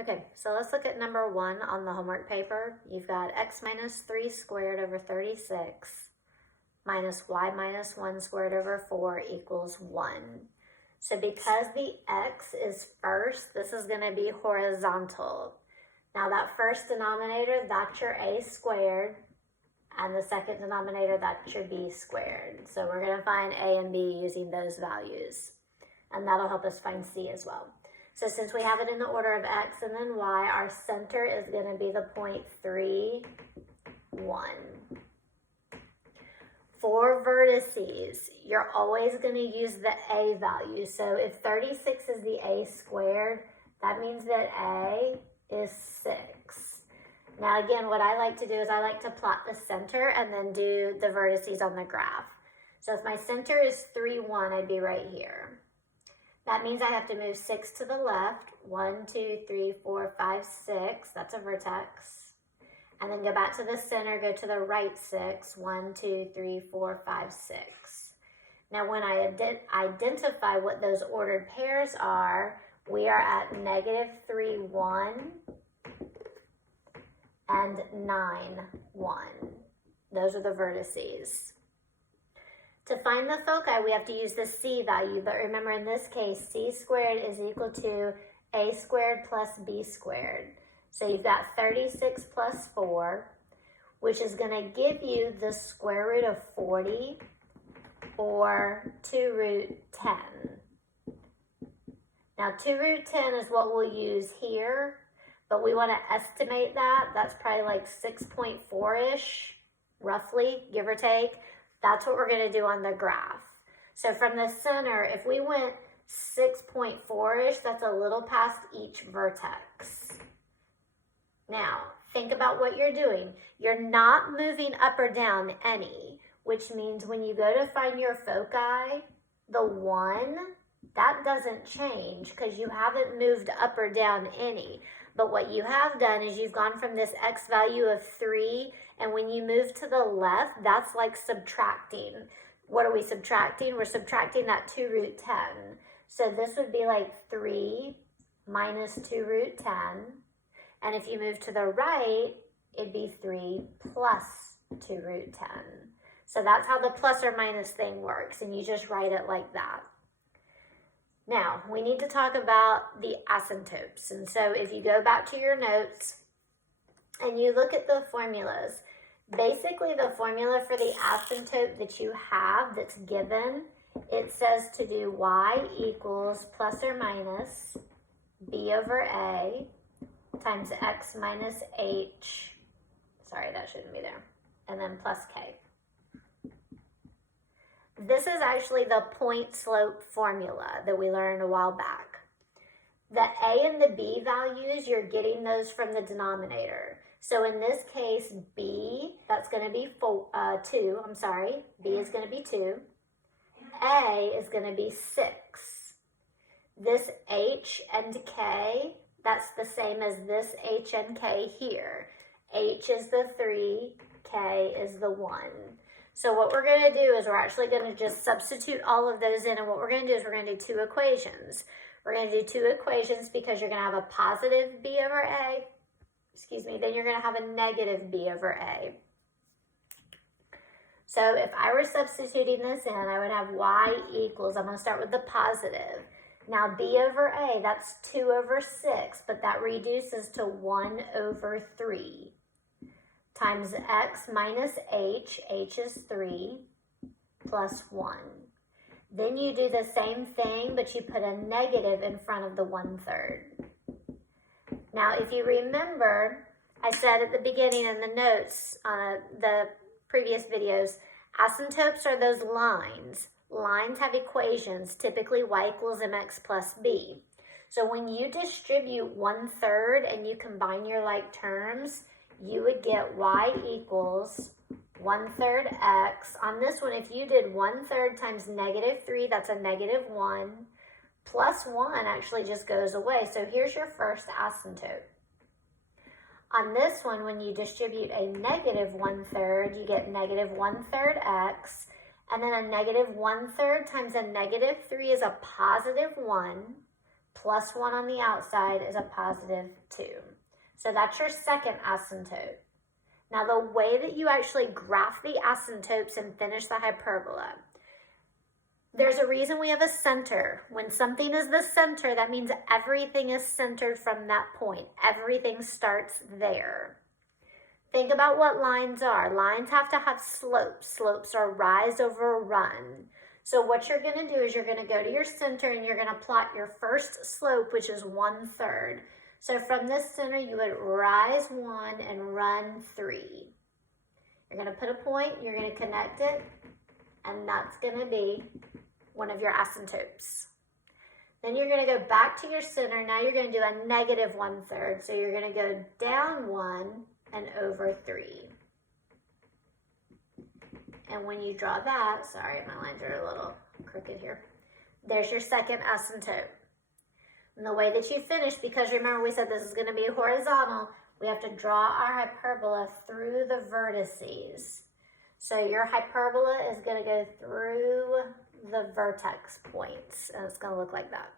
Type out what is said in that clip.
Okay, so let's look at number 1 on the homework paper. You've got x minus 3 squared over 36 minus y minus 1 squared over 4 equals 1. So because the x is first, this is going to be horizontal. Now that first denominator, that's your a squared, and the second denominator, that's your b squared. So we're going to find a and b using those values, and that'll help us find c as well. So since we have it in the order of x and then y, our center is going to be the point 3, 1. For vertices, you're always going to use the a value. So if 36 is the a squared, that means that a is 6. Now again, what I like to do is I like to plot the center and then do the vertices on the graph. So if my center is 3, 1, I'd be right here. That means I have to move 6 to the left. 1, 2, 3, 4, 5, 6. That's a vertex. And then go back to the center, go to the right 6. 1, 2, 3, 4, 5, 6. Now when I identify what those ordered pairs are, we are at -3, 1 and 9, 1. Those are the vertices. To find the foci, we have to use the c value, but remember in this case, c squared is equal to a squared plus b squared. So you've got 36 plus 4, which is going to give you the square root of 40, or 2 root 10. Now 2 root 10 is what we'll use here, but we want to estimate that. That's probably like 6.4-ish, roughly, give or take. That's what we're going to do on the graph. So from the center, if we went 6.4-ish, that's a little past each vertex. Now, think about what you're doing. You're not moving up or down any, which means when you go to find your foci, the 1, that doesn't change because you haven't moved up or down any. But what you have done is you've gone from this x value of 3, and when you move to the left, that's like subtracting. What are we subtracting? We're subtracting that 2 root 10. So this would be like 3 minus 2 root 10. And if you move to the right, it'd be 3 plus 2 root 10. So that's how the plus or minus thing works, and you just write it like that. Now, we need to talk about the asymptotes. And so if you go back to your notes and you look at the formulas, basically the formula for the asymptote that you have that's given, it says to do y equals plus or minus b over a times x minus h, sorry, that shouldn't be there, and then plus k. This is actually the point slope formula that we learned a while back. The a and the b values, you're getting those from the denominator. So in this case, b, that's going to be 2, I'm sorry, b is going to be 2. A is going to be 6. This h and k, that's the same as this h and k here. H is the 3, k is the 1. So what we're going to do is we're actually going to just substitute all of those in, and what we're going to do is we're going to do 2 equations. We're going to do 2 equations because you're going to have a positive b over a, then you're going to have a negative b over a. So if I were substituting this in, I would have y equals, I'm going to start with the positive. Now b over a, that's 2 over 6, but that reduces to 1 over 3. Times x minus h is 3, plus 1. Then you do the same thing, but you put a negative in front of the 1/3. Now, if you remember, I said at the beginning in the notes on the previous videos, asymptotes are those lines. Lines have equations, typically y equals mx plus b. So when you distribute 1/3 and you combine your like terms, you would get y equals 1/3 x. On this one, if you did 1/3 times -3, that's a -1. Plus 1 actually just goes away. So here's your first asymptote. On this one, when you distribute a -1/3, you get -1/3 x. And then a -1/3 times a -3 is a +1. plus 1 on the outside is a positive 2. So that's your second asymptote. Now the way that you actually graph the asymptotes and finish the hyperbola, there's a reason we have a center. When something is the center, that means everything is centered from that point. Everything starts there. Think about what lines are. Lines have to have slopes. Slopes are rise over run. So what you're going to do is you're going to go to your center and you're going to plot your first slope, which is 1/3. So from this center, you would rise 1 and run 3. You're going to put a point, you're going to connect it, and that's going to be one of your asymptotes. Then you're going to go back to your center. Now you're going to do a negative 1/3. So you're going to go down 1 and over 3. And when you draw that, sorry, my lines are a little crooked here. There's your second asymptote. And the way that you finish, because remember we said this is going to be horizontal, we have to draw our hyperbola through the vertices. So your hyperbola is going to go through the vertex points, and it's going to look like that.